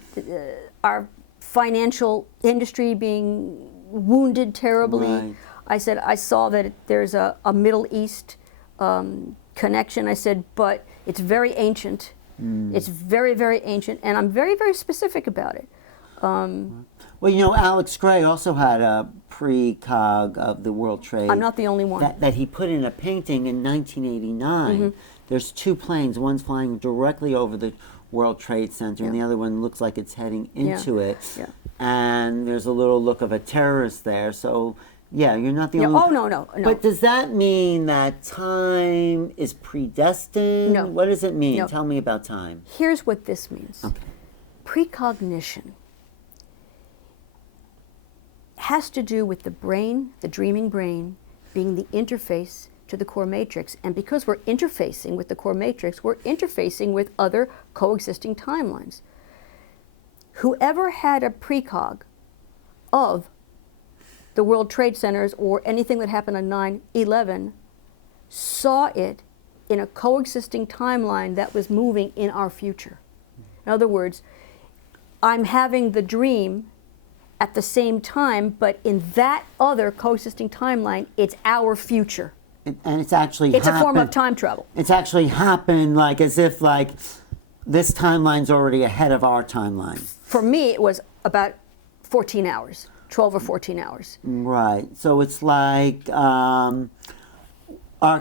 our financial industry being wounded terribly. Right. I said, I saw that there's a Middle East connection. I said, but it's very ancient. It's very, very ancient, and I'm very, very specific about it. Well, you know, Alex Gray also had a precog of the World Trade. I'm not the only one. That he put in a painting in 1989. There's two planes. One's flying directly over the World Trade Center, and the other one looks like it's heading into it. Yeah. And there's a little look of a terrorist there. So, yeah, you're not the only one. Oh, no. But does that mean that time is predestined? No. What does it mean? No. Tell me about time. Here's what this means. Okay. Precognition has to do with the brain, the dreaming brain, being the interface to the core matrix. And because we're interfacing with the core matrix, we're interfacing with other coexisting timelines. Whoever had a precog of the World Trade Centers or anything that happened on 9/11 saw it in a coexisting timeline that was moving in our future. In other words, I'm having the dream at the same time, but in that other coexisting timeline, it's our future. And it's actually It's a form of time travel. It's actually happened like as if like this timeline's already ahead of our timeline. For me, it was about 14 hours, 12 or 14 hours. Right. So it's like our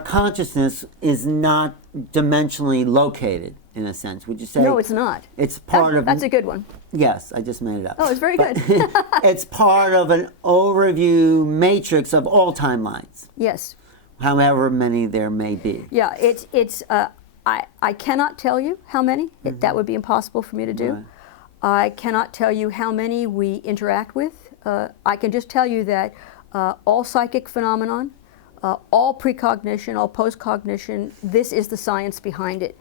consciousness is not dimensionally located, in a sense. Would you say? No, it's not. It's part of... That's a good one. Yes, I just made it up. Oh, it's very good. It's part of an overview matrix of all timelines, Yes. however many there may be. Yeah, I cannot tell you how many. That would be impossible for me to do. Right. I cannot tell you how many we interact with. I can just tell you that all psychic phenomenon, all precognition, all postcognition, this is the science behind it.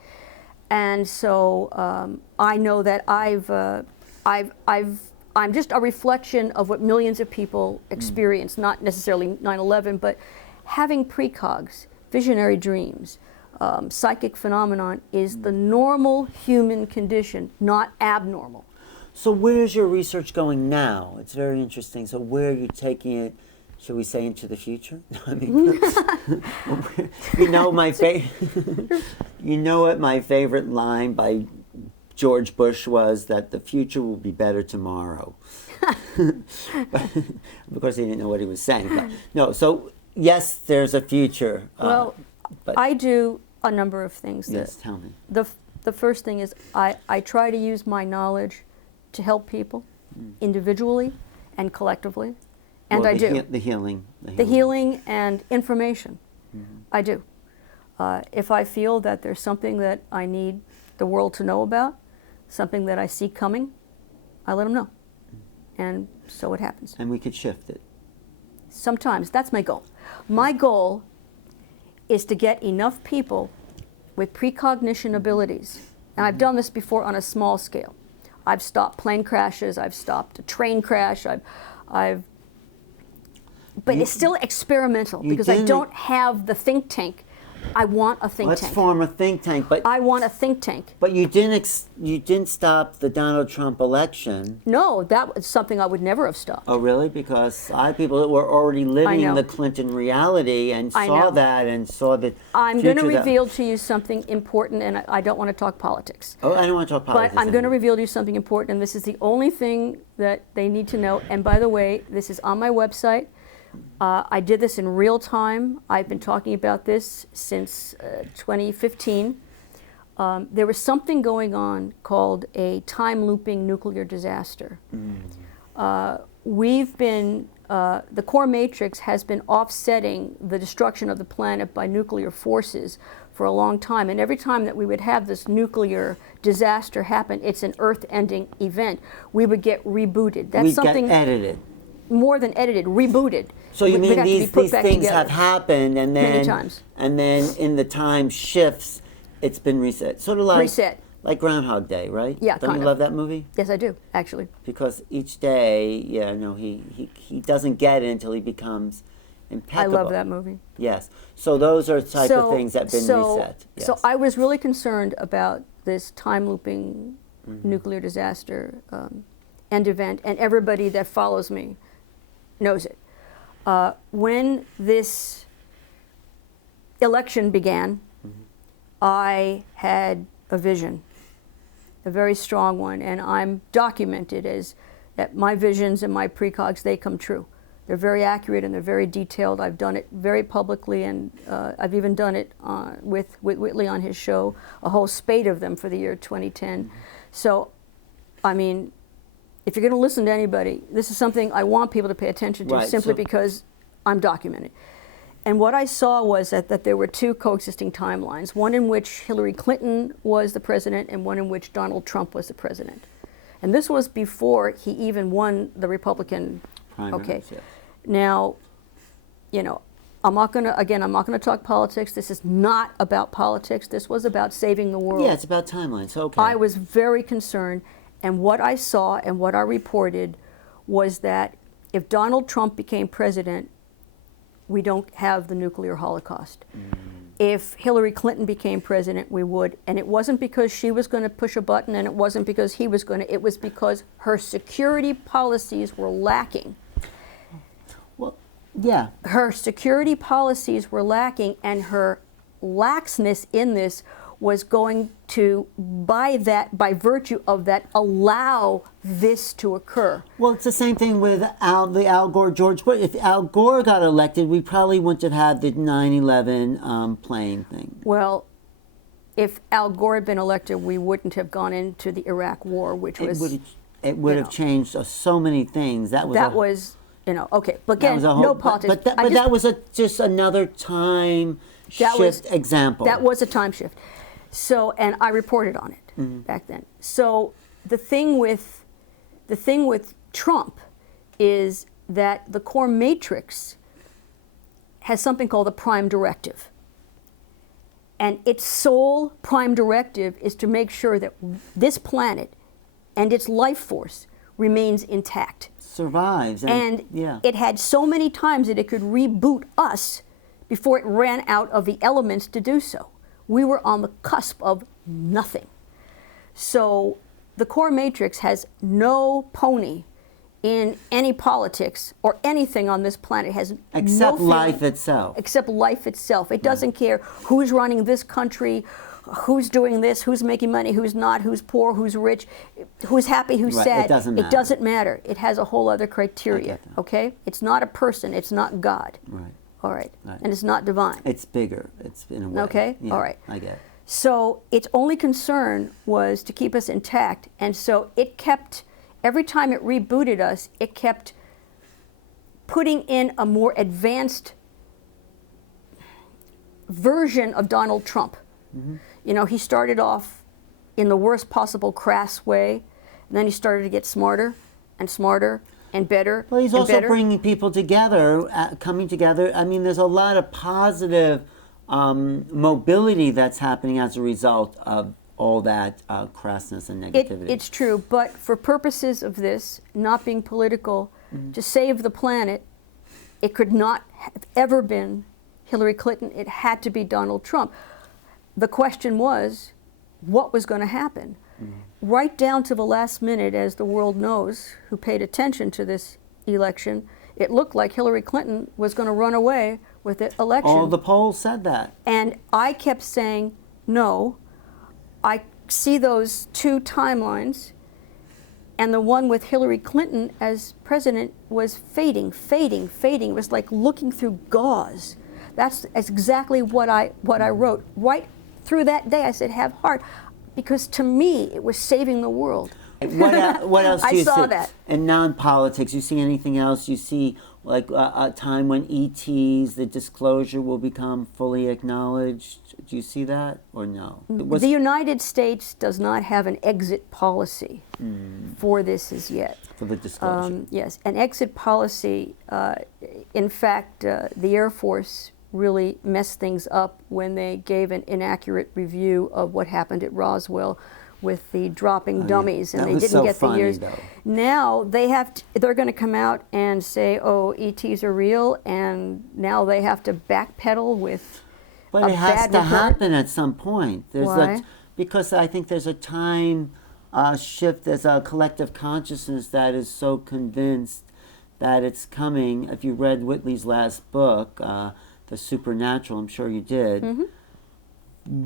And so I know that I'm just a reflection of what millions of people experience, not necessarily 9/11, but having precogs, visionary dreams, psychic phenomenon is the normal human condition, not abnormal. So where's your research going now? It's very interesting. So where are you taking it, should we say, into the future? I mean, you know you know what my favorite line by George Bush was, that the future will be better tomorrow. Because he didn't know what he was saying. But no, so yes, there's a future. Well, but I do a number of things. Yes, tell me. The first thing is I try to use my knowledge to help people individually and collectively, and I do. The healing. The healing and information. I do. If I feel that there's something that I need the world to know about, something that I see coming, I let them know. And so it happens. And we could shift it. Sometimes. That's my goal. My goal is to get enough people with precognition abilities. And I've done this before on a small scale. I've stopped plane crashes. I've stopped a train crash. But it's still experimental because I don't have the think tank. I want a think tank. Let's form a think tank. But I want a think tank. But you didn't stop the Donald Trump election. No, that was something I would never have stopped. Oh, really? Because a lot of people that were already living the Clinton reality and saw that and saw the I'm going to reveal to you something important, and I don't want to talk politics. Oh, I don't want to talk politics. But I'm going to reveal to you something important, and this is the only thing that they need to know. And by the way, this is on my website. I did this in real time. I've been talking about this since 2015. There was something going on called a time-looping nuclear disaster. The core matrix has been offsetting the destruction of the planet by nuclear forces for a long time. And every time that we would have this nuclear disaster happen, it's an Earth-ending event, we would get rebooted. That's something. Get edited. more than edited, rebooted. So you Would mean have to be these put back things together have happened, and then many times. and then in the time shifts, it's been reset. Sort of like Reset. like Groundhog Day, right? Yeah, Don't kind you of. love that movie? Yes, I do, actually. Because each day, yeah, no, he doesn't get it until he becomes I impeccable. love that movie. Yes. So those are the type of things that have been reset. Yes. So I was really concerned about this time looping nuclear disaster end event, and everybody that follows me knows it. When this election began, I had a vision, a very strong one, and I'm documented as that my visions and my precogs, they come true. They're very accurate and they're very detailed. I've done it very publicly, and I've even done it with Whitley on his show, a whole spate of them for the year 2010. So, I mean, if you're going to listen to anybody, this is something I want people to pay attention to, Right, simply so- because I'm documented. And what I saw was that there were two coexisting timelines, one in which Hillary Clinton was the president and one in which Donald Trump was the president. And this was before he even won the Republican Primaries, okay. yes. Now, you know, I'm not going to talk politics. This is not about politics. This was about saving the world. Yeah, it's about timelines. Okay. I was very concerned, and what I saw and what I reported was that if Donald Trump became president, we don't have the nuclear holocaust. If Hillary Clinton became president, we would. And it wasn't because she was going to push a button, and it wasn't because he was going to. It was because her security policies were lacking. Well, yeah. Her security policies were lacking, and her laxness in this was going to, by virtue of that, allow this to occur. Well, it's the same thing with the Al Gore, George Bush. If Al Gore got elected, we probably wouldn't have had the 9/11 plane thing. Well, if Al Gore had been elected, we wouldn't have gone into the Iraq War, which was It would have changed so many things. That was okay. But again, no politics. But that was just another time shift example. That was a time shift. So, and I reported on it back then. So the thing with Trump is that the core matrix has something called the prime directive. And its sole prime directive is to make sure that this planet and its life force remains intact. Survives. And yeah. it had so many times that it could reboot us before it ran out of the elements to do so. We were on the cusp of nothing. So the core matrix has no pony in any politics or anything on this planet. It has Except no life itself. Except life itself. It doesn't care who's running this country, who's doing this, who's making money, who's not, who's poor, who's rich, who's happy, who's sad. It doesn't matter. It doesn't matter. It has a whole other criteria, okay? It's not a person. It's not God. Right. All right. And it's not divine. It's bigger. It's in a way. Okay? Yeah, all right. I get it. So its only concern was to keep us intact. And so it kept, every time it rebooted us, it kept putting in a more advanced version of Donald Trump. You know, he started off in the worst possible crass way, and then he started to get smarter and smarter and better. Well, he's and also better. bringing people together, coming together. I mean, there's a lot of positive mobility that's happening as a result of all that crassness and negativity. It's true, but for purposes of this, not being political, to save the planet, it could not have ever been Hillary Clinton. It had to be Donald Trump. The question was, what was going to happen? Right down to the last minute, as the world knows, who paid attention to this election, it looked like Hillary Clinton was going to run away with the election. All the polls said that. And I kept saying, no, I see those two timelines, and the one with Hillary Clinton as president was fading. It was like looking through gauze. That's exactly what I wrote. Right through that day, I said, have heart, because to me, it was saving the world. What else do you see? I saw that. In non-politics, you see anything else? You see like a time when ETs, the disclosure will become fully acknowledged? Do you see that or no? The United States does not have an exit policy for this as yet. For the disclosure. Yes, an exit policy, in fact, the Air Force really messed things up when they gave an inaccurate review of what happened at Roswell with the dropping dummies, and they didn't get the years. Now they're going to come out and say, "Oh, ETs are real," and now they have to backpedal with. But it has to happen at some point. Why? Because I think there's a time shift. There's a collective consciousness that is so convinced that it's coming. If you read Whitley's last book, The Supernatural, I'm sure you did. Mm-hmm.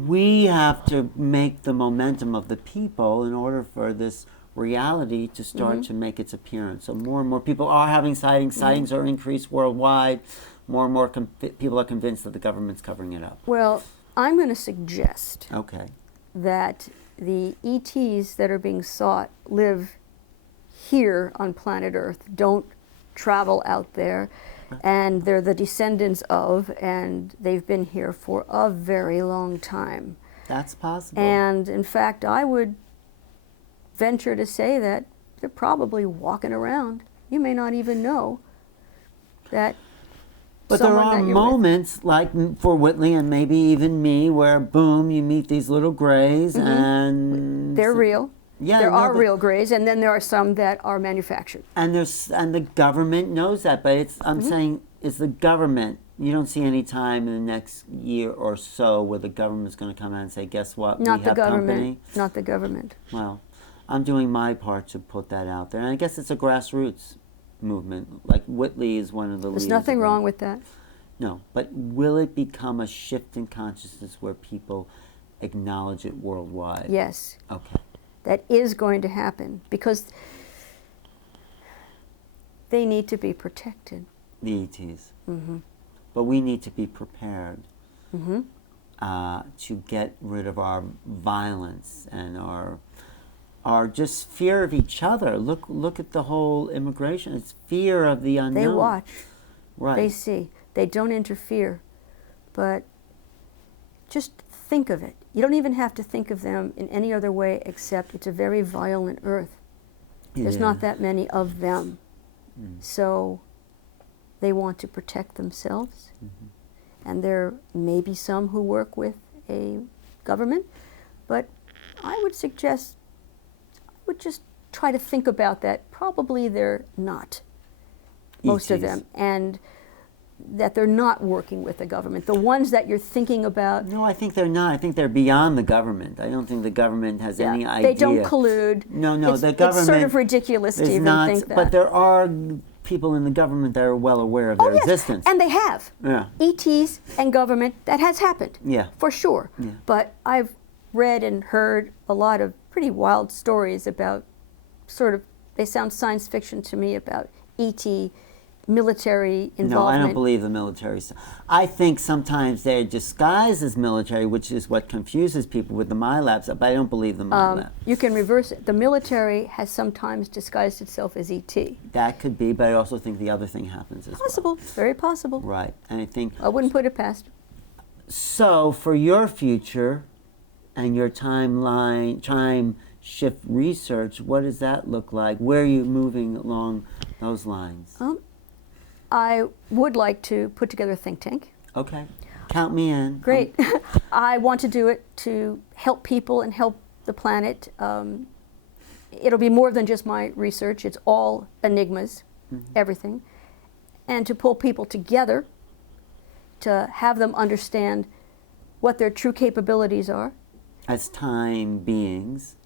We have to make the momentum of the people in order for this reality to start to make its appearance. So more and more people are having sightings. Sightings are increased worldwide. More and more people are convinced that the government's covering it up. Well, I'm going to suggest that the ETs that are being sought live here on planet Earth, don't travel out there, and they're the descendants of, and they've been here for a very long time. That's possible. And in fact, I would venture to say that they're probably walking around. You may not even know that. But there are moments, like for Whitley and maybe even me, where boom, you meet these little grays, and they're real. Yeah, there are real grays, and then there are some that are manufactured. And the government knows that, but I'm saying it's the government. You don't see any time in the next year or so where the government's going to come out and say, "Guess what? Not we the have government. company." Not the government. Well, I'm doing my part to put that out there, and I guess it's a grassroots movement. Like Whitley is one of the leaders. There's nothing wrong with that. No, but will it become a shift in consciousness where people acknowledge it worldwide? Yes. Okay. That is going to happen because they need to be protected. The ETs. But we need to be prepared to get rid of our violence and our just fear of each other. Look at the whole immigration. It's fear of the unknown. They watch. Right. They see. They don't interfere. But just think of it. You don't even have to think of them in any other way except it's a very violent earth. There's not that many of them. So they want to protect themselves. And there may be some who work with a government, but I would suggest, just try to think about that. Probably they're not, most of them. And that they're not working with the government. The ones that you're thinking about. No, I think they're not. I think they're beyond the government. I don't think the government has any idea. They don't collude. No, the government. It's sort of ridiculous to even think that. But there are people in the government that are well aware of their existence. And they have. Yeah. ETs and government, that has happened. Yeah. For sure. Yeah. But I've read and heard a lot of pretty wild stories about they sound science fiction to me, about ET military involvement. No, I don't believe the military stuff. I think sometimes they're disguised as military, which is what confuses people with the MyLabs, but I don't believe the MyLab. You can reverse it. The military has sometimes disguised itself as ET. That could be, but I also think the other thing happens as possible. well. Very possible. Right, and I think... I wouldn't put it past. So, for your future and your time shift research, what does that look like? Where are you moving along those lines? I would like to put together a think tank. Okay. Count me in. Great. I want to do it to help people and help the planet. It'll be more than just my research. It's all enigmas, everything. And to pull people together, to have them understand what their true capabilities are. As time beings.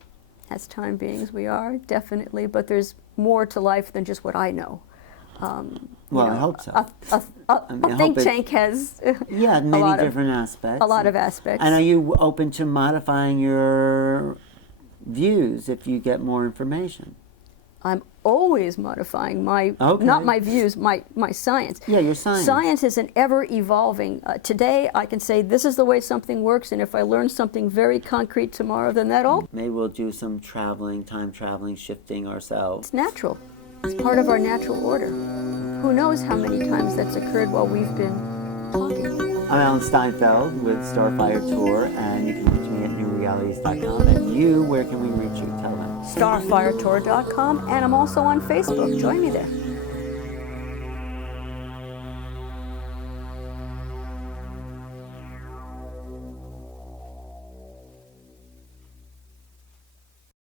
As time beings, we are, definitely. But there's more to life than just what I know. I hope so. A think tank has many different aspects. A lot of aspects. And are you open to modifying your views if you get more information? I'm always modifying not my views, my science. Yeah, your science. Science is an ever-evolving. Today, I can say this is the way something works, and if I learn something very concrete tomorrow, then that all. Maybe we'll do some time traveling, shifting ourselves. It's natural. It's part of our natural order. who knows how many times that's occurred while we've been talking. I'm Alan Steinfeld with Starfire Tor, and you can reach me at newrealities.com. And you, where can we reach you? Tell them. Starfiretor.com, and I'm also on Facebook. Join me there.